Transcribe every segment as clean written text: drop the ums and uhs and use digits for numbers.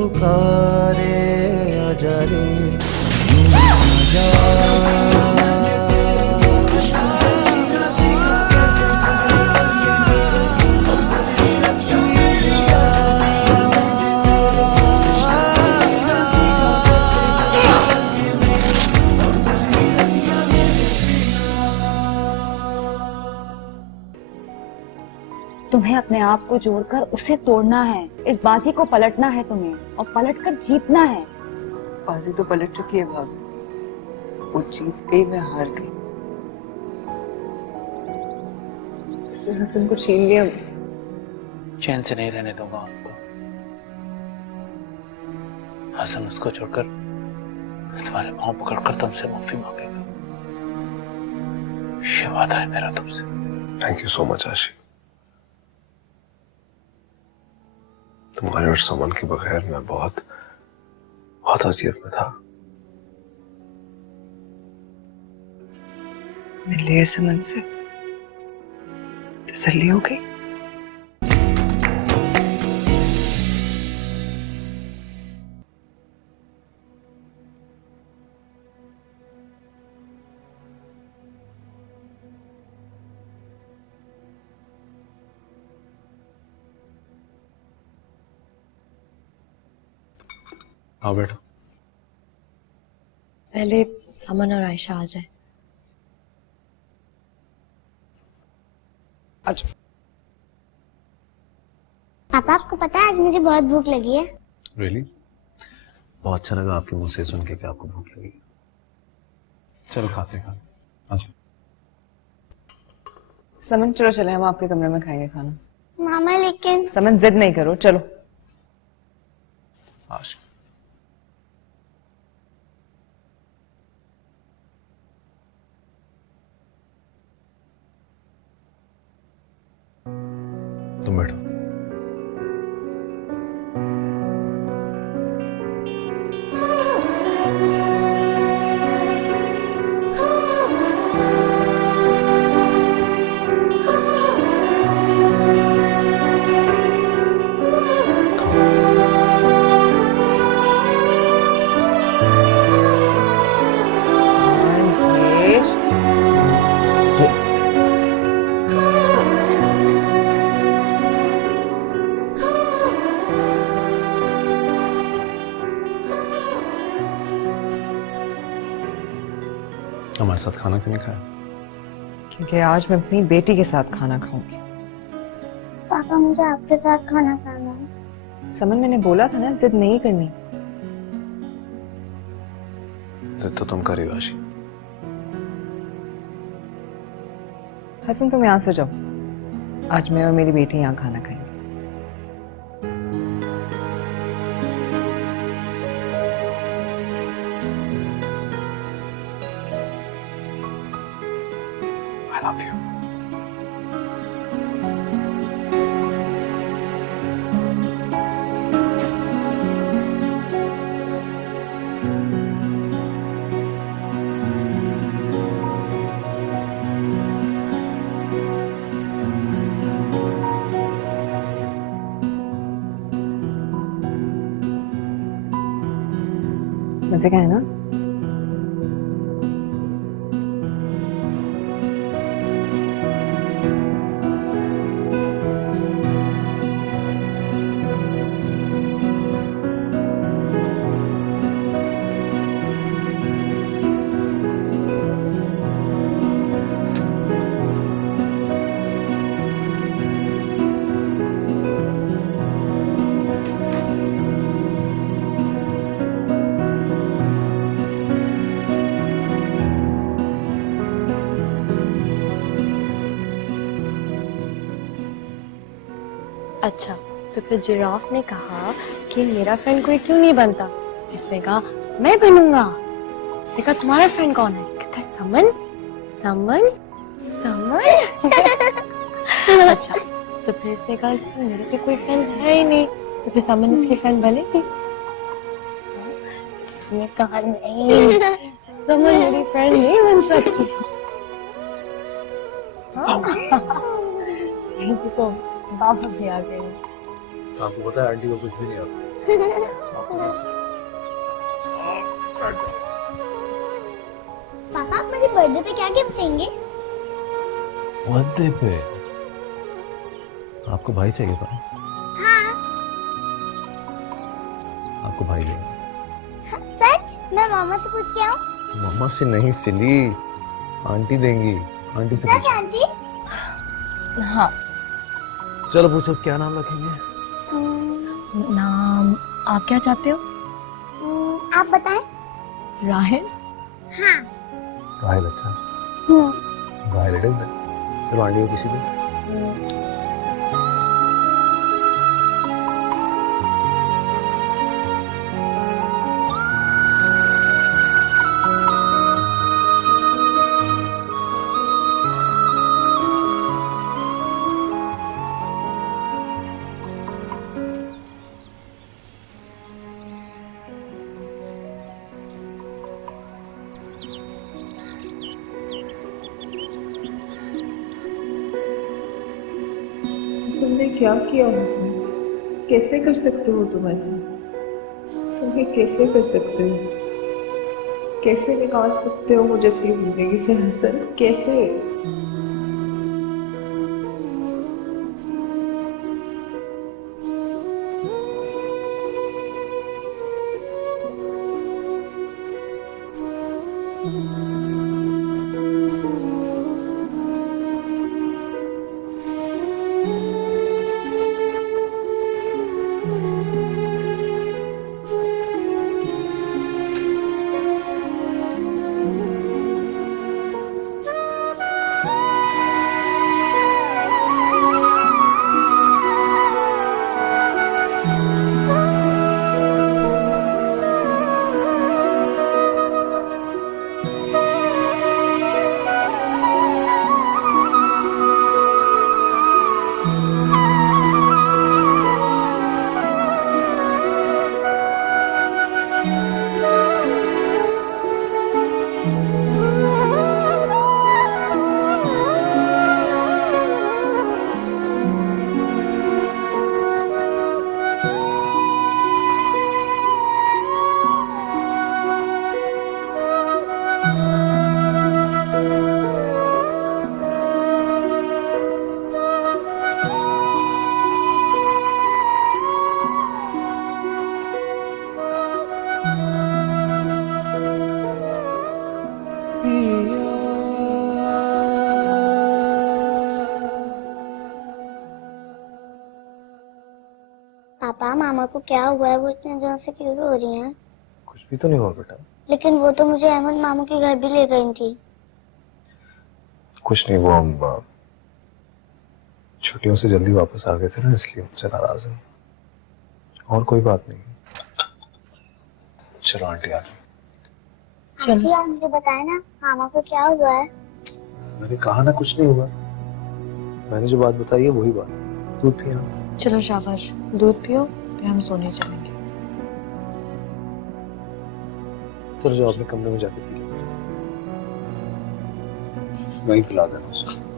पुकारे आजा रे यूं आजा। तुम्हें अपने आप को जोड़कर उसे तोड़ना है, इस बाजी को पलटना है तुम्हें, और पलटकर जीतना है। बाजी तो पलट चुकी है भाभी, वो जीत गई, मैं हार गई। उसने हसन को छीन लिया मुझसे। चैन से नहीं रहने दूंगा उनको। हसन उसको छोड़कर तुम्हारे पांव पकड़कर तुमसे माफी मांगेगा। ये वादा है मेरा तुमसे। थैंक यू सो मच आशी। तुम्हारे और समन के बगैर मैं बहुत अजियत में था। मिल लिया समन से तसल्ली हो गई। आओ बैठो। पहले समन और आयशा आ जाए। अच्छा पापा, आपको पता है आज मुझे बहुत भूख लगी है। रियली? बहुत अच्छा लगा आपके मुंह से सुन के कि आपको भूख लगी। चलो खाते हैं खाना। अच्छा समन चलो चले, हम आपके कमरे में खाएंगे खाना। मामा लेकिन समन जिद नहीं करो, चलो। आशी तुम बैठो। हमारे साथ खाना क्यों नहीं खाया? क्योंकि आज मैं अपनी बेटी के साथ खाना खाऊंगी। पापा, मुझे आपके साथ खाना खाना है। समन मैंने बोला था ना, जिद नहीं करनी। जिद तो तुम करी आशी। हसन तुम यहाँ से जाओ, आज मैं और मेरी बेटी यहाँ खाना खाएंगे। I love you. मजे का है ना? अच्छा, तो फिर जिराफ ने कहा कि मेरा फ्रेंड कोई क्यों नहीं बनता। इसने कहा मैं बनूंगा। इसने कहा तुम्हारा फ्रेंड कौन है? कहता समन समन समन। अच्छा, तो फिर इसने कहा कि मेरे तो कोई फ्रेंड्स है ही नहीं, तो फिर समन इसकी फ्रेंड बनेगी। इसने कहा नहीं, समन मेरी फ्रेंड नहीं बन सकती। तो पापा भी आ गए। आपको पता है आंटी को कुछ भी नहीं आता। पापा आप मुझे बर्थडे पे क्या गिफ्ट देंगे? बर्थडे पे आपको भाई चाहिए था? हाँ। आपको भाई देंगे। सच? मैं मामा से पूछ के आऊँ? मम्मा से नहीं सिली, आंटी देंगी। आंटी से सच पूछो। आंटी? हाँ। चलो पूछो क्या नाम रखेंगे? नाम आप क्या चाहते हो? आप बताएं। राहिल। हाँ। राहिल। अच्छा राहिल इट इज देन। चलो आंटी को किसी को। तुमने क्या किया हसन? कैसे कर सकते हो तुम ऐसा? तुम ये कैसे कर सकते हो? कैसे निकाल सकते हो मुझे अपनी जिंदगी से हसन? कैसे? पापा मामा को क्या हुआ है? वो इतने दिनों से क्यों रो रही हैं? कुछ भी तो नहीं हुआ बेटा। लेकिन वो तो मुझे अहमद मामू के घर भी ले गई थी। कुछ नहीं, वो हम छुट्टियों से जल्दी वापस आ गए थे ना, इसलिए मुझसे नाराज है। और कोई बात नहीं। चलो आंटी आ गई। आंटी आप मुझे बताए ना मामा को क्या हुआ है? मैंने कहा ना कुछ नहीं हुआ। मैंने जो बात बताई है वही बात। दूध पिया। चलो शाबाश, दूध पियो फिर हम सोने चलेंगे। चलो जाओ अपने कमरे में जाके पी लो। वहीं पिला देना उसको।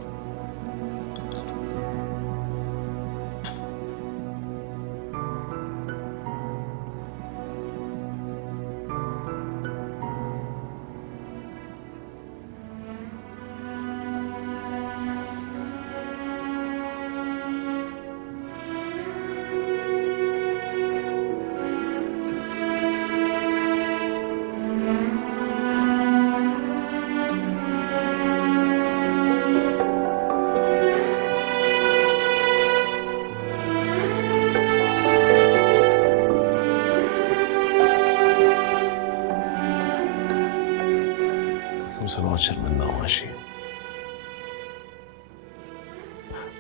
तुमसे बहुत शर्मिंदा हूं आशी,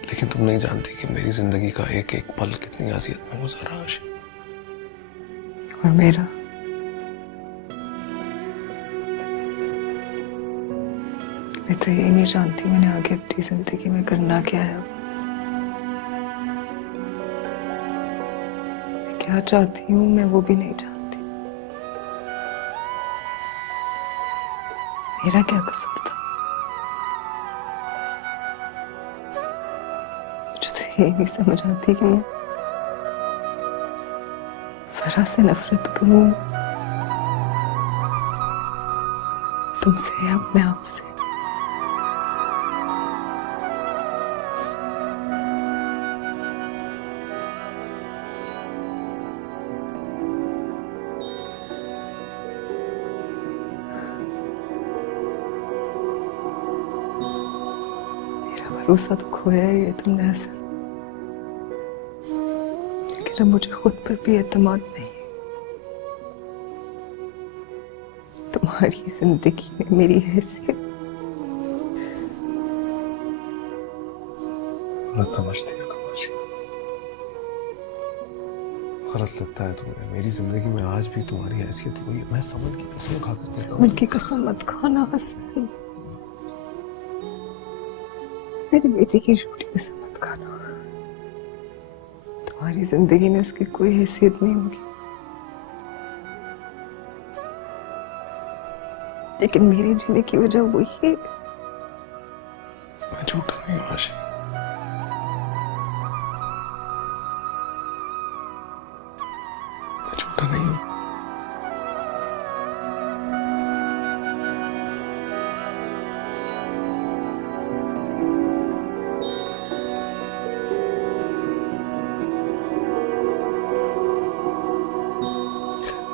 लेकिन तुम नहीं जानती कि मेरी जिंदगी का एक एक पल कितनी अजियत में गुजरा आशी। और मेरा? मैं तो यही नहीं जानती मैंने आगे अपनी जिंदगी में करना क्या है। मैं क्या चाहती हूँ मैं वो भी नहीं जानती। मेरा क्या कसूर था? मुझे तो यही नहीं समझ आती कि मैं तरह से नफरत करूं तुमसे, अपने आप से। मेरा भरोसा तो खोया ही है तुमने हसन, लेकिन अब मुझे खुद पर भी एतमाद नहीं है। तुम्हारी जिंदगी में मेरी हैसियत गलत समझती हो तुम मुझे। गलत लगता है तुम्हें। मेरी जिंदगी में आज भी तुम्हारी हैसियत वही है। मैं समझ की कसम खाकर कहता हूँ। उनकी कसम मत खाना हसन, मेरी बेटी की झूठी कसम मत खाना। तुम्हारी जिंदगी में उसकी कोई हैसियत नहीं होगी, लेकिन मेरे जीने की वजह वही है। मैं झूठा नहीं हूँ आशी। मैं झूठा नहीं हूँ।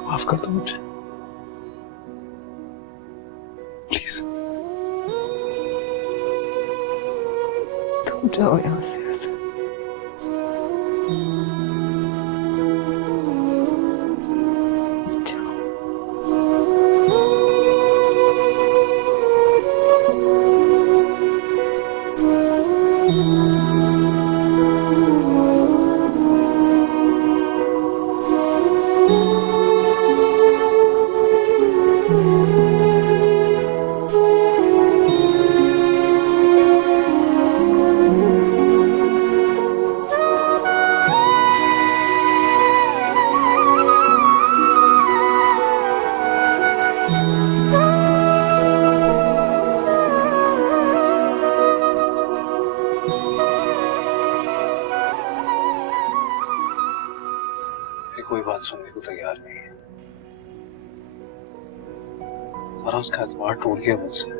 माफ कर दो मुझे प्लीज। तुम जाओ यहाँ से हसन। जाओ। कोई बात सुनने को तैयार नहीं है। फराज का एतबार टूट गया मुझसे।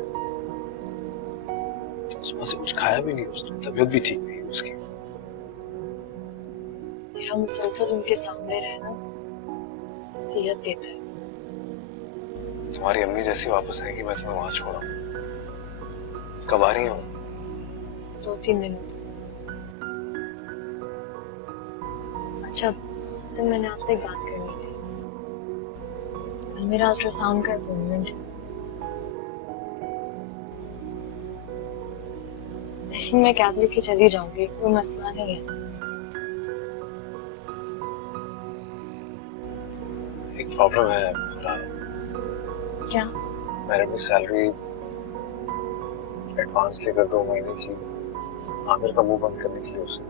सुबह से कुछ खाया भी नहीं उसने, तबीयत भी ठीक नहीं है उसकी। मेरा मुसलसल उनके सामने रहना सेहत देता है। तुम्हारी अम्मी जैसी वापस आएगी मैं तुम्हें वहां छोड़ा। कब आ रही हूँ? 2-3 दिनों। अच्छा सर, मैंने आपसे एक बात करनी थी। कल मेरा अल्ट्रासाउंड का अपॉइंटमेंट है, लेकिन मैं कैब लेके चली जाऊंगी, कोई मसला नहीं है। एक प्रॉब्लम है फराज। क्या? मैंने अपनी सैलरी एडवांस लेकर 2 महीने की आमिर का मुंह बंद करने के लिए उसे।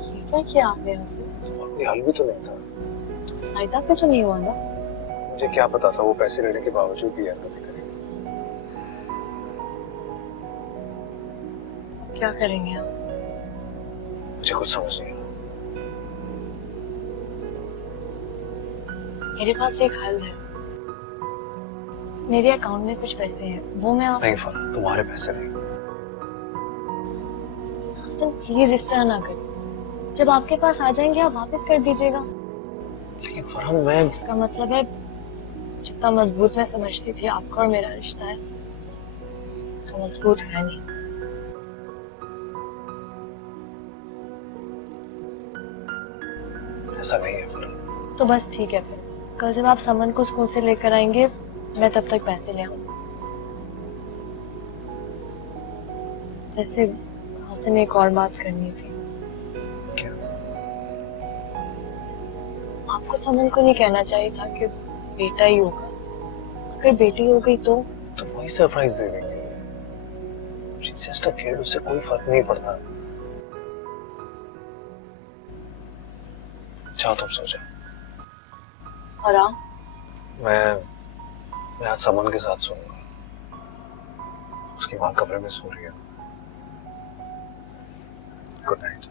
ये क्या किया आपने उसे? कोई हल भी तो नहीं था। फायदा भी तो नहीं हुआ ना? मुझे क्या पता था वो पैसे लेने के बावजूद भी हरकतें करेगी। क्या करेंगे आप? मुझे कुछ समझ नहीं आ रहा। मेरे पास एक हल है। मेरे अकाउंट में कुछ पैसे हैं, वो मैं आप... नहीं फराज, तुम्हारे पैसे नहीं। हसन प्लीज इस तरह ना करें। जब आपके पास आ जाएंगे आप वापस कर दीजिएगा। लेकिन फरहान मैं... इसका मतलब है जितना मजबूत मैं समझती थी आपका और मेरा रिश्ता है, तो मजबूत है नहीं। ऐसा नहीं है फरहान। तो बस ठीक है, फिर कल जब आप समन को स्कूल से लेकर आएंगे मैं तब तक पैसे ले आऊंगी। वैसे हसन एक और बात करनी थी। क्या? आपको समन को नहीं कहना चाहिए था कि बेटा ही होगा। अगर बेटी हो गई तो वही सरप्राइज दे देंगे। She's just a kid, उससे कोई फर्क नहीं पड़ता। चाहो तुम सो जाओ। और आप? मैं आज समन के साथ सोऊंगा। उसकी माँ कमरे में सो रही है। Good night.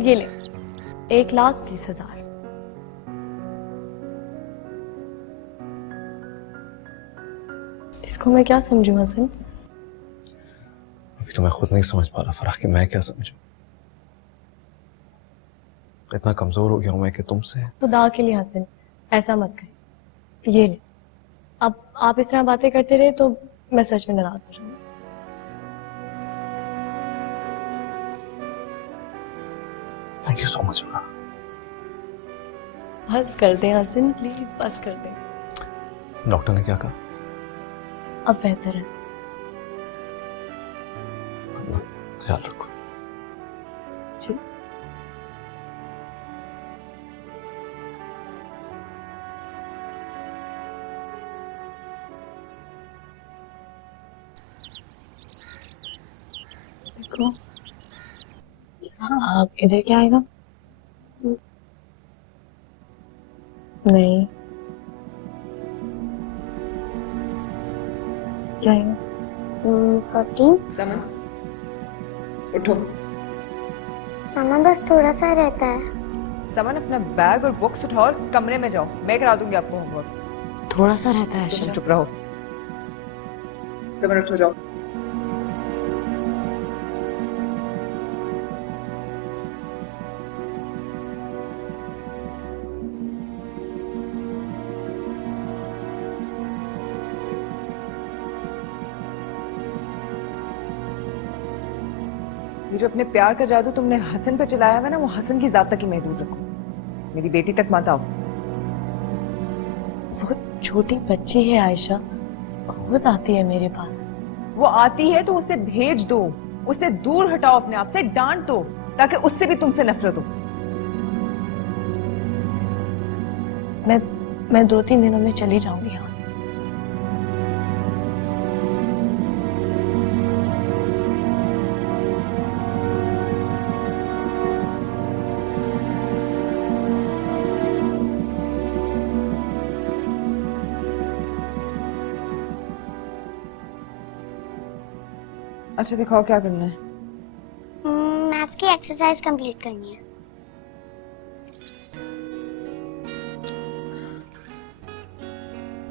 ये ले 1,20,000। इसको मैं क्या समझूं हसन? अभी तो मैं खुद नहीं समझ पा रहा फराह कि मैं क्या समझूं। इतना कमजोर हो गया हूं मैं कि तुमसे। खुदा के लिए हसन ऐसा मत करें। ये ले, अब आप इस तरह बातें करते रहे तो मैं सच में नाराज हो जाऊंगी। Thank you so much. बस कर दें हसन, प्लीज बस कर दें। डॉक्टर ने क्या कहा? अब बेहतर है। ख्याल रखो। जी। देखो आप इधर क्या आएगा? नहीं क्या आएगा? 14। समन उठो। मामा बस थोड़ा सा रहता है। समन अपना बैग और बुक्स उठाओ और कमरे में जाओ, मैं करा दूंगी आपको होमवर्क। थोड़ा सा रहता है तुम चुप रहो। समन उठो जाओ। ये जो अपने प्यार का जादू तुमने हसन पे चलाया है ना, वो हसन की जात तक ही महदूद रखो, मेरी बेटी तक मत आओ। वो छोटी बच्ची है आयशा, खुद आती है मेरे पास। वो आती है तो उसे भेज दो, उसे दूर हटाओ, अपने आप से डांट दो ताकि उससे भी तुमसे नफरत हो। मैं 2-3 दिनों में चली जाऊंगी यहाँ से। अच्छा दिखाओ क्या करना है। मैथ्स की एक्सरसाइज कंप्लीट करनी है।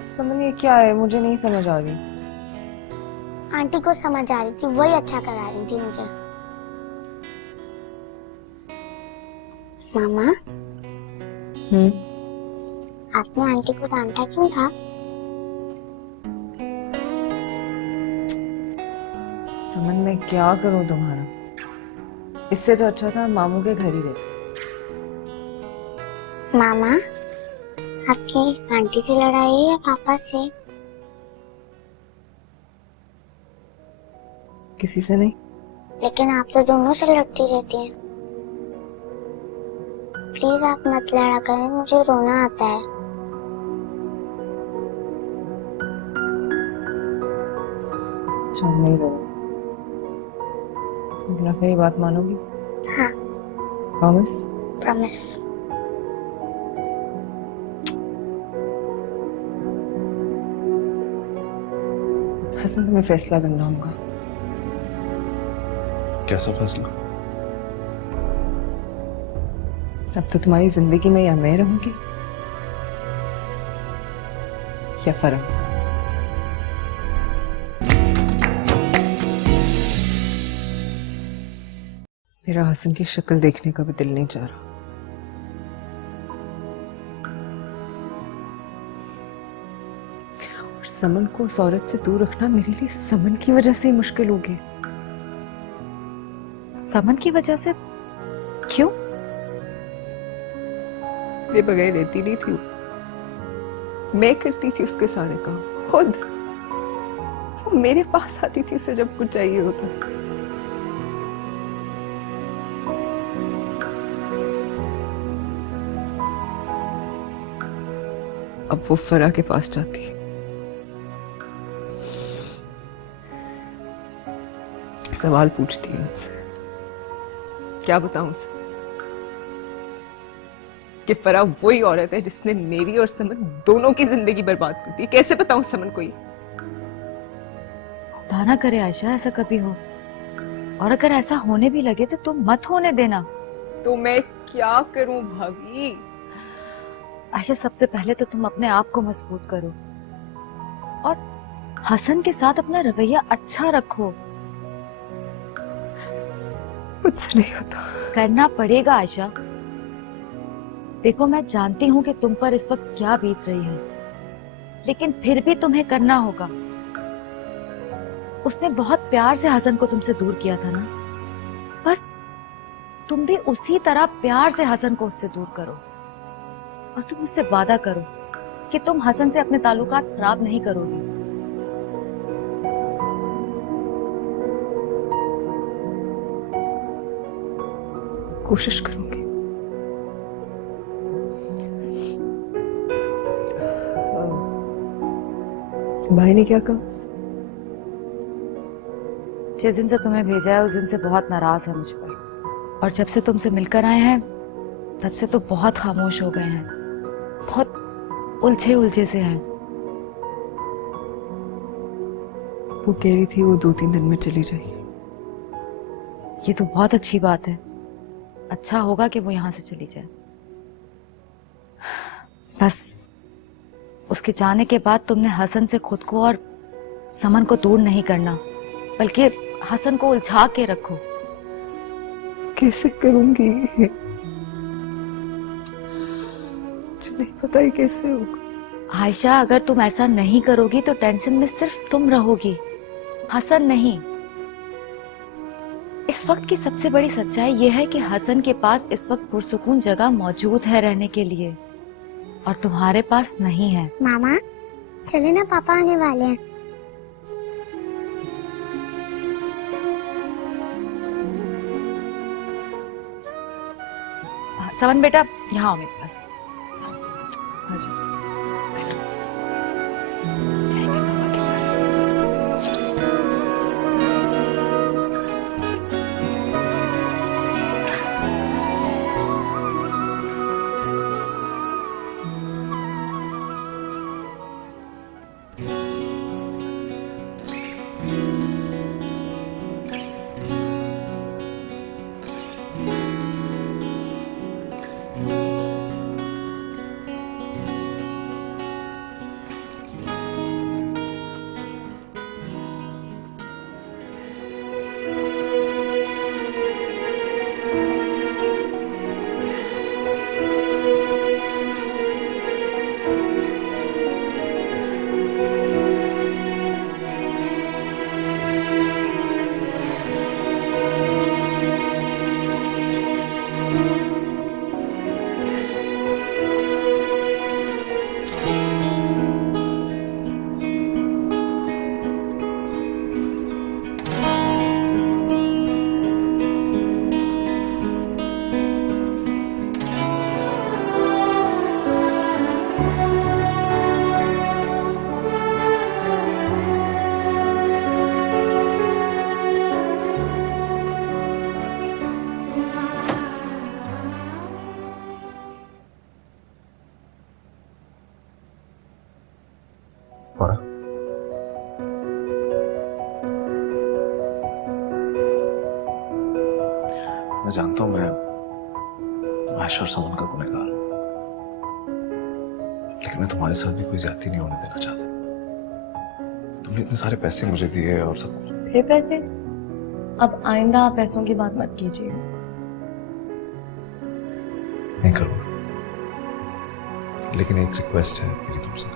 समन ये क्या है, मुझे नहीं समझ आ रही। आंटी को समझ आ रही थी, वही अच्छा करा रही थी मुझे। मामा आपने आंटी को डांटा क्यों था? समन मैं क्या करूं तुम्हारा, इससे तो अच्छा था मामू के घर ही रहते। मामा आपकी आंटी से लड़ाई है या पापा से? किसी से नहीं। लेकिन आप तो दोनों से लड़ती रहती हैं। प्लीज आप मत लड़ा करें, मुझे रोना आता है। चल नहीं रो, मतलब मेरी बात मानोगी? हाँ प्रॉमिस? प्रॉमिस। हसन तुम्हें फैसला करना होगा। कैसा फैसला? अब तो तुम्हारी जिंदगी में या मैं रहूंगी या फरह। मेरा हसन की शक्ल देखने का भी दिल नहीं चाह रहा। और समन को उस औरत से दूर रखना मेरे लिए समन की वजह से ही मुश्किल हो गई। समन की वजह से? क्यों? मेरे बगैर रहती नहीं थी वो। मैं करती थी उसके सारे काम खुद। वो मेरे पास आती थी उसे जब कुछ चाहिए होता था। अब वो फरा के पास जाती है, सवाल पूछती है मुझसे। क्या बताऊं उसे कि फरा वही औरत है जिसने मेरी और समन दोनों की जिंदगी बर्बाद कर दी। कैसे बताऊं समन को ये? खुदा ना करे आयशा ऐसा कभी हो। और अगर ऐसा होने भी लगे तो तुम मत होने देना। तो मैं क्या करूं भाभी? आयशा, सबसे पहले तो तुम अपने आप को मजबूत करो और हसन के साथ अपना रवैया अच्छा रखो। मुझसे नहीं होता। करना पड़ेगा आयशा। देखो, मैं जानती हूँ कि तुम पर इस वक्त क्या बीत रही है, लेकिन फिर भी तुम्हें करना होगा। उसने बहुत प्यार से हसन को तुमसे दूर किया था ना, बस तुम भी उसी तरह प्यार से हसन को उससे दूर करो और तुम उससे वादा करो कि तुम हसन से अपने ताल्लुकात खराब नहीं करोगी। कोशिश करूंगी। भाई ने क्या कहा? जिस दिन से तुम्हें भेजा है उस दिन से बहुत नाराज है मुझ पर, और जब से तुमसे मिलकर आए हैं तब से तो बहुत खामोश हो गए हैं, बहुत उलझे उलझे से हैं। वो कह रही थी वो 2-3 दिन में चली जाएगी। ये तो बहुत अच्छी बात है। अच्छा होगा कि वो यहां से चली जाए। बस उसके जाने के बाद तुमने हसन से खुद को और समन को दूर नहीं करना, बल्कि हसन को उलझा के रखो। कैसे करूंगी? मुझे नहीं पता ही कैसे होगा। आयशा, अगर तुम ऐसा नहीं करोगी तो टेंशन में सिर्फ तुम रहोगी, हसन नहीं। इस वक्त की सबसे बड़ी सच्चाई यह है कि हसन के पास इस वक्त पुरसुकून जगह मौजूद है रहने के लिए, और तुम्हारे पास नहीं है। मामा चले ना, पापा आने वाले हैं। समन बेटा, यहाँ आओ मेरे पास। आ जाओ। जाएंगे मामा के पास। और मैं जानता हूं मैं आयशा और समन का गुनहगार हूं, लेकिन मैं तुम्हारे साथ भी कोई ज्यादती नहीं होने देना चाहता। तुमने इतने सारे पैसे मुझे दिए और सब कुछ। फिर पैसे? अब आइंदा आप पैसों की बात मत कीजिए। नहीं करूंगा, लेकिन एक रिक्वेस्ट है मेरी तुमसे।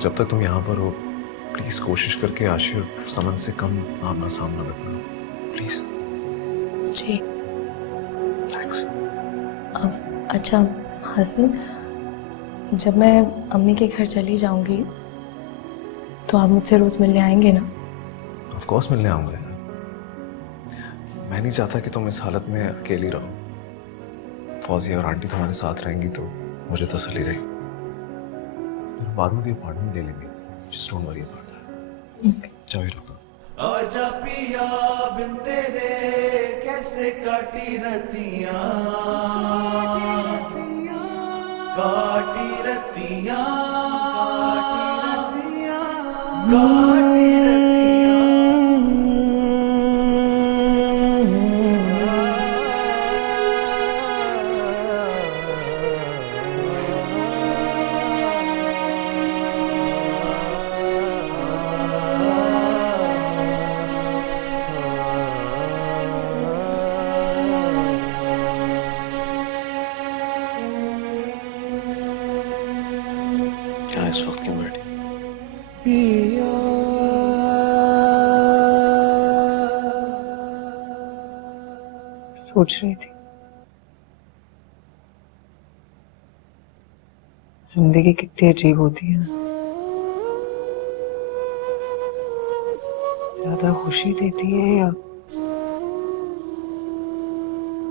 जब तक तुम यहाँ पर हो, प्लीज कोशिश करके आशी और समन से कम आमना सामना रखना, प्लीज। जी। थैंक्स। अब अच्छा हसन, जब मैं अम्मी के घर चली जाऊंगी तो आप मुझसे रोज मिलने आएंगे ना? ऑफ कोर्स मिलने आऊंगा। मैं नहीं चाहता कि तुम इस हालत में अकेली रहो। फौजिया और आंटी तुम्हारे साथ रहेंगी तो मुझे तसल्ली रहेगी। बाद में भी अपार्टमेंट ले लेंगे, just don't worry about that. जाओ, ये रखो। आजा पिया बिन तेरे कैसे काटी रतियां, काटी रतियां, काटी रतियां। सोच रही थी जिंदगी कितनी अजीब होती है ना, ज्यादा खुशी देती है या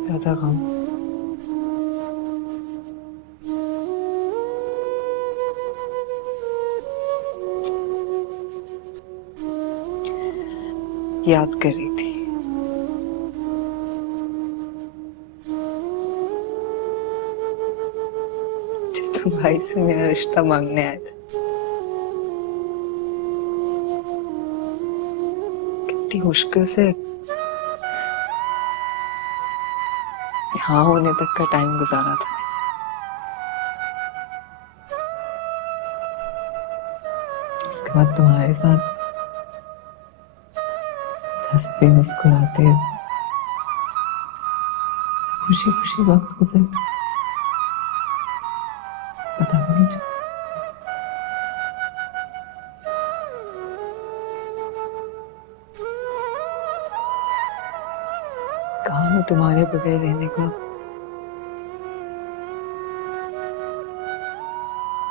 ज्यादा गम। याद कर रही थी जब तुम भाई से मेरा रिश्ता मांगने आए थे, कितनी मुश्किल से हाँ होने तक का टाइम गुजारा था मैंने। उसके बाद तुम्हारे साथ हंसते मुस्कुराते खुशी खुशी वक्त गुजर पता भी नहीं चला। कहा मैं तुम्हारे बगैर रहने का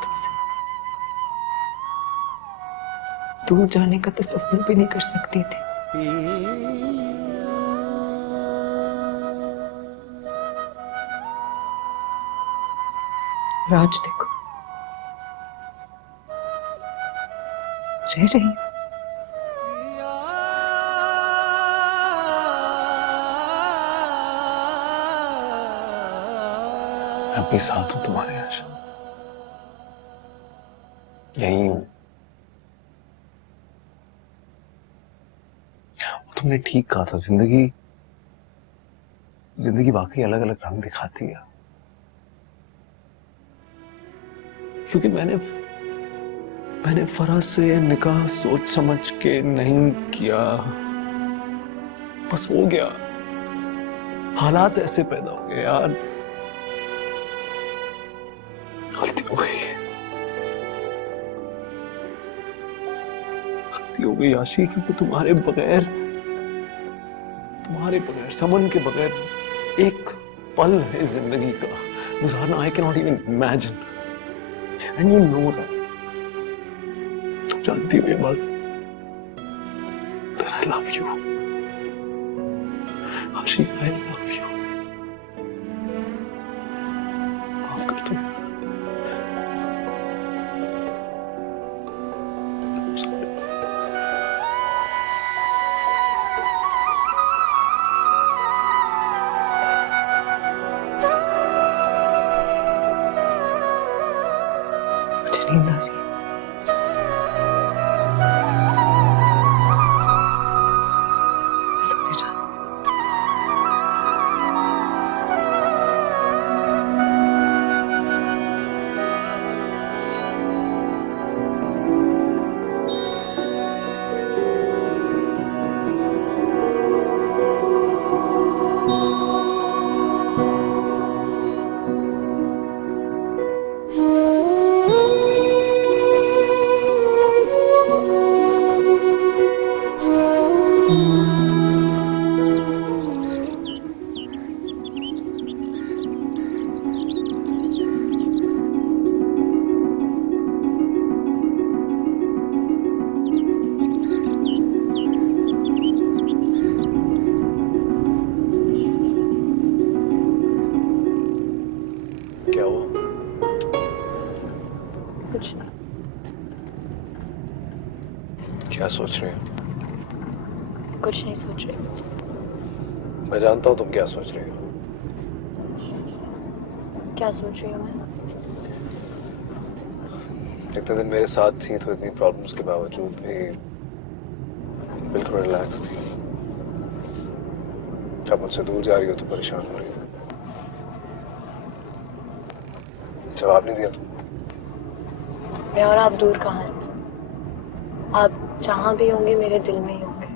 तुमसे दूर जाने का तसव्वुर भी नहीं कर सकती थी। राज देखो रह रही हूं। मैं अपने साथ हूं तुम्हारे आशा, यही हूं। तुमने ठीक कहा था, जिंदगी वाकई अलग अलग रंग दिखाती है। क्योंकि मैंने फराज से निकाह सोच समझ के नहीं किया, बस हो गया। हालात ऐसे पैदा हो गए यार, गलती हो गई, गलती हो गई आशी। क्योंकि तुम्हारे बगैर समन के बगैर एक पल है जिंदगी का गुजारना, I can not even imagine, and you know that. तुम जानती हो ये बात, that I love you, आशी, I love you। माफ कर तुम। नींद आ रही है। सोने जाओ। क्या हुआ? कुछ नहीं। क्या सोच रही हो? कुछ नहीं सोच रही। मैं जानता हूँ तुम क्या सोच रही हो। क्या सोच रही हूँ मैं? इतने दिन मेरे साथ थी तो इतनी प्रॉब्लम्स के बावजूद भी बिल्कुल रिलैक्स थी। अब मुझसे दूर जा रही हो तो परेशान हो रही हो। जवाब नहीं दिया तुमने। मैं और आप दूर कहाँ हैं? आप जहाँ भी होंगे मेरे दिल में ही होंगे।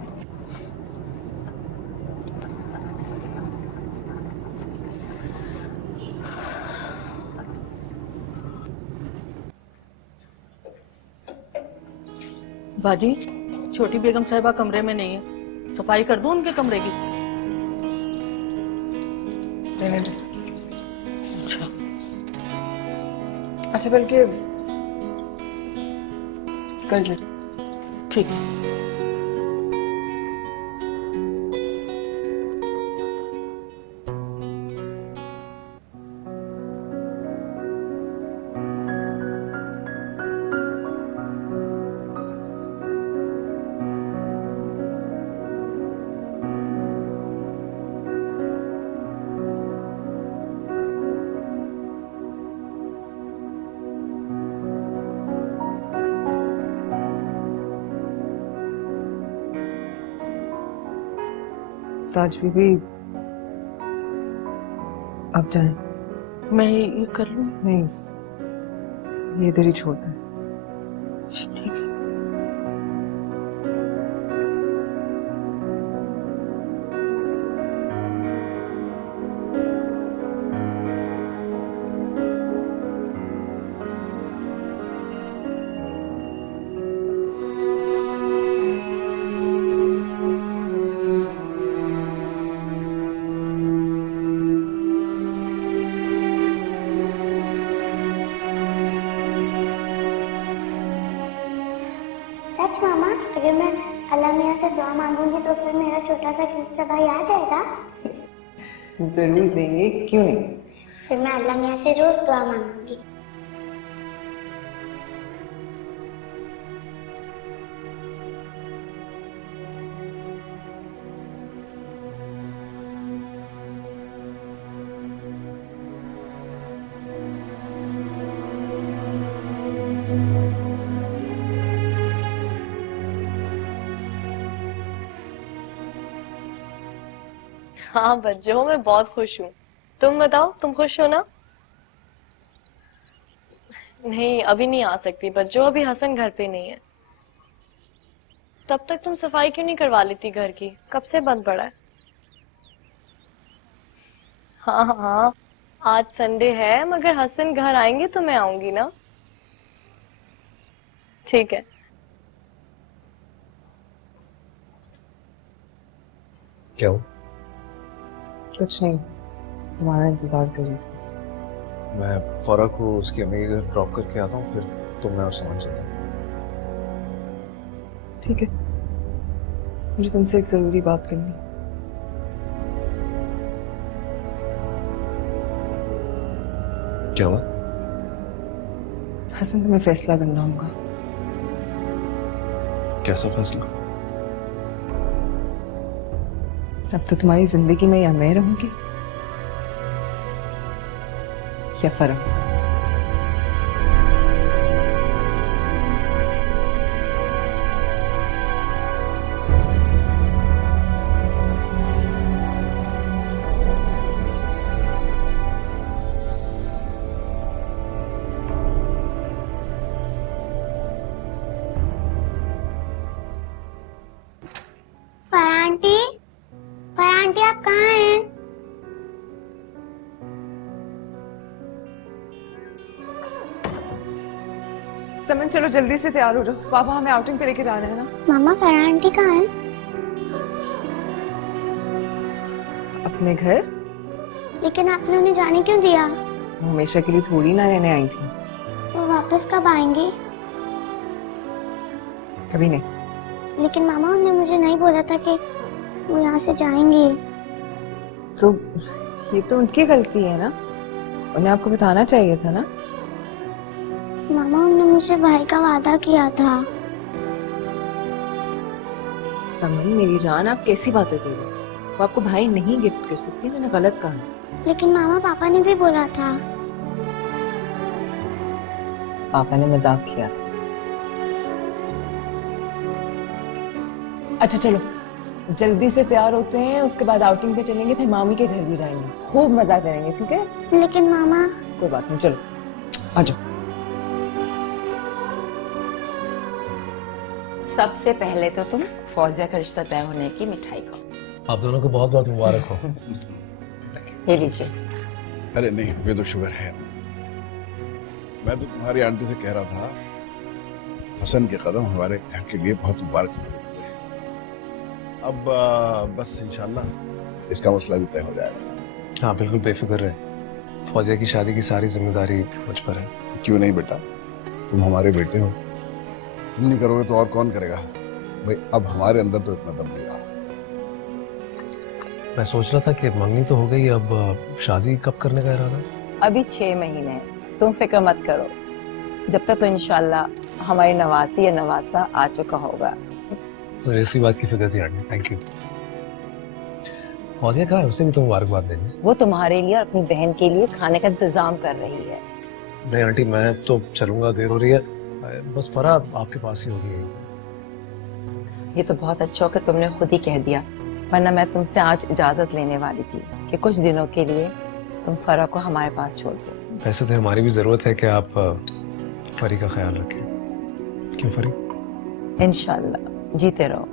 बाजी, छोटी बेगम साहिबा कमरे में नहीं है, सफाई कर दूं उनके कमरे की? रहने दो। अच्छा अच्छा बल्कि कर लो। ठीक है। ताज बीबी अब जाए। मैं ये कर लूँ? नहीं, ये इधर ही छोड़ दें। सच मामा, अगर मैं अल्लाह मियाँ से दुआ मांगूंगी तो फिर मेरा छोटा सा क्यूट सा भाई आ जाएगा? जरूर देंगे, क्यों नहीं। फिर मैं अल्लाह मियाँ से रोज दुआ मांगूंगी। हाँ बच्चों, मैं बहुत खुश हूँ। तुम बताओ, तुम खुश हो ना? नहीं, अभी नहीं आ सकती बच्चों, अभी हसन घर पे नहीं है। तब तक तुम सफाई क्यों नहीं करवा लेती घर की? कब से बंद पड़ा है? हाँ हाँ, आज संडे है, मगर हसन घर आएंगे तो मैं आऊंगी ना। ठीक है। क्या हो? कुछ नहीं, तुम्हारा इंतजार कर रही थी। मैं फौरन को उसकी अम्मी के घर ड्रॉप करके आता हूँ, फिर तुम मैं और सामान चलते हैं। ठीक है, मुझे तुमसे एक जरूरी बात करनी। क्या हुआ? हसन, तुम्हें फैसला करना होगा। कैसा फैसला? अब तो तुम्हारी जिंदगी में या मैं रहूंगी या फरक। पर आंटी आप कहाँ हैं? समन, चलो जल्दी से तैयार हो जाओ, पापा हमें आउटिंग पे लेके जाना है ना। मामा, पर आंटी कहाँ हैं? अपने घर। लेकिन आपने उन्हें जाने क्यों दिया? वो हमेशा के लिए थोड़ी ना रहने आई थी। वो वापस कब आएंगी? कभी नहीं। लेकिन मामा, उन्होंने मुझे नहीं बोला था कि वो यहाँ से जाएंगी। तो ये तो उनकी गलती है ना, उन्हें आपको बताना चाहिए था ना। मामा, उन्होंने मुझसे भाई का वादा किया था। समन मेरी जान, आप कैसी बातें कर रही हो? वो आपको भाई नहीं गिफ्ट कर सकती, मैंने गलत कहा। लेकिन मामा, पापा ने भी बोला था। पापा ने मजाक किया था। अच्छा चलो, जल्दी से तैयार होते हैं, उसके बाद आउटिंग पे चलेंगे, फिर मामी के घर भी जाएंगे, खूब मजा करेंगे, ठीक है? लेकिन मामा। कोई बात नहीं, चलो आ जाओ। सबसे पहले तो तुम फौजिया का रिश्ता तय होने की मिठाई खाओ। आप दोनों को बहुत बहुत मुबारक हो। ये लीजिए। अरे नहीं, वे तो शुगर है। मैं तो तुम्हारी आंटी से कह रहा था, हसन के कदम हमारे घर के लिए बहुत मुबारक साबित हुए। अब बस इंशाल्लाह इसका मसला भी तय हो जाएगा। हाँ बिल्कुल बेफिक्र रहे, फौजिया की शादी की सारी जिम्मेदारी मुझ पर है। क्यों नहीं बेटा, तुम हमारे बेटे हो, तुम नहीं करोगे तो और कौन करेगा भाई। अब हमारे अंदर तो इतना दम नहीं रहा। मैं सोच रहा था कि मंगनी तो हो गई, अब शादी कब करने का इरादा? अभी 6 महीने हैं, तुम फिक्र मत करो। जब तक तो इंशाल्लाह हमारी नवासी या नवासा आ चुका होगा। मुझे इसी बात की फिक्र थी आंटी, थैंक यू। फौजिया कहाँ है, उसे भी तो मुबारकबाद देनी। वो तुम्हारे लिए और अपनी बहन के लिए खाने का इंतजाम कर रही है। नहीं आंटी, मैं तो चलूंगा, देर हो रही है, बस फरा आपके पास ही होगी। ये तो बहुत अच्छा हो कि तुमने खुद ही कह दिया, वरना मैं तुमसे आज इजाजत लेने वाली थी कि कुछ दिनों के लिए तुम फरा को हमारे पास छोड़ दो। वैसे तो हमारी भी जरूरत है कि आप फरी का ख्याल रखें। क्यों फरी? इंशाल्लाह, जीते रहो।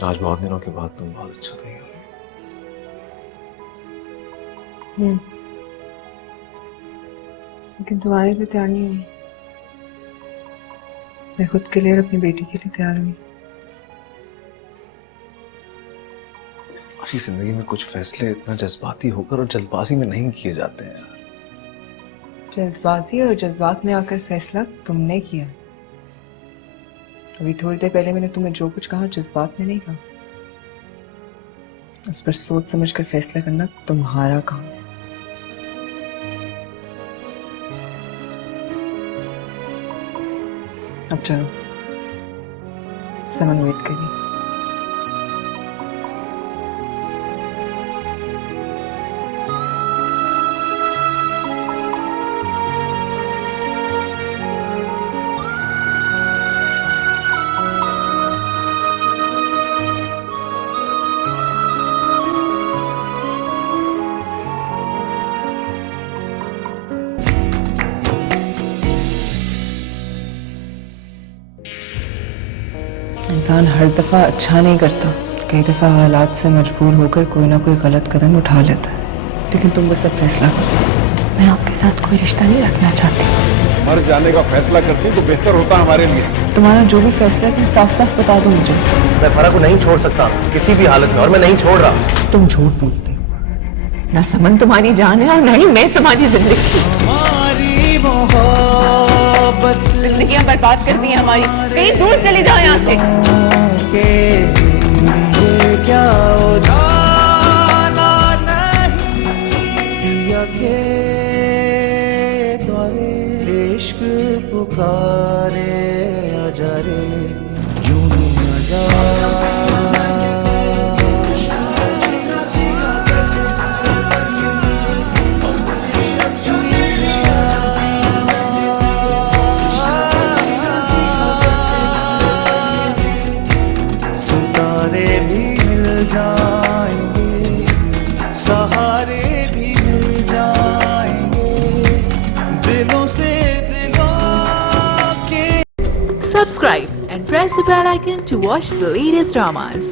आज बहुत दिनों के बाद तुम बहुत अच्छा थे। लेकिन तुम्हारे लिए तैयार नहीं हुई। मैं खुद के लिए और अपनी बेटी के लिए तैयार हुई। अच्छी जिंदगी में कुछ फैसले इतना जज्बाती होकर और जल्दबाजी में नहीं किए जाते हैं। जल्दबाजी और जज्बात में आकर फैसला तुमने किया। अभी थोड़ी देर पहले मैंने तुम्हें जो कुछ कहा जज्बात में नहीं कहा। उस पर सोच समझ कर फैसला करना तुम्हारा काम है। अब चलो, समन वेट करिए। इंसान हर दफ़ा अच्छा नहीं करता, कई दफ़ा हालात से मजबूर होकर कोई ना कोई गलत कदम उठा लेता है। लेकिन तुम बस अब फैसला करो। मैं आपके साथ कोई रिश्ता नहीं रखना चाहती। मर जाने का फैसला करती तो बेहतर होता हमारे लिए। तुम्हारा जो भी फैसला है साफ साफ बता दो मुझे। मैं फरा को नहीं छोड़ सकता किसी भी हालत में, और मैं नहीं छोड़ रहा। तुम झूठ बोलते हो। ना समन तुम्हारी जान है और ना ही मैं तुम्हारी जिंदगी। हमारी मोहब्बत जिंदगियां बर्बाद कर दी हमारी। कहीं दूर चले जाओ यहाँ से। के लिए क्या हो जाना नहीं या के द्वारे इश्क पुकारे आजा रे यूं ही न जा। सितारे भी मिल जाएंगे, सहारे भी मिल जाएंगे, दिलों से दिलों के। Subscribe and press the bell icon to watch the latest dramas.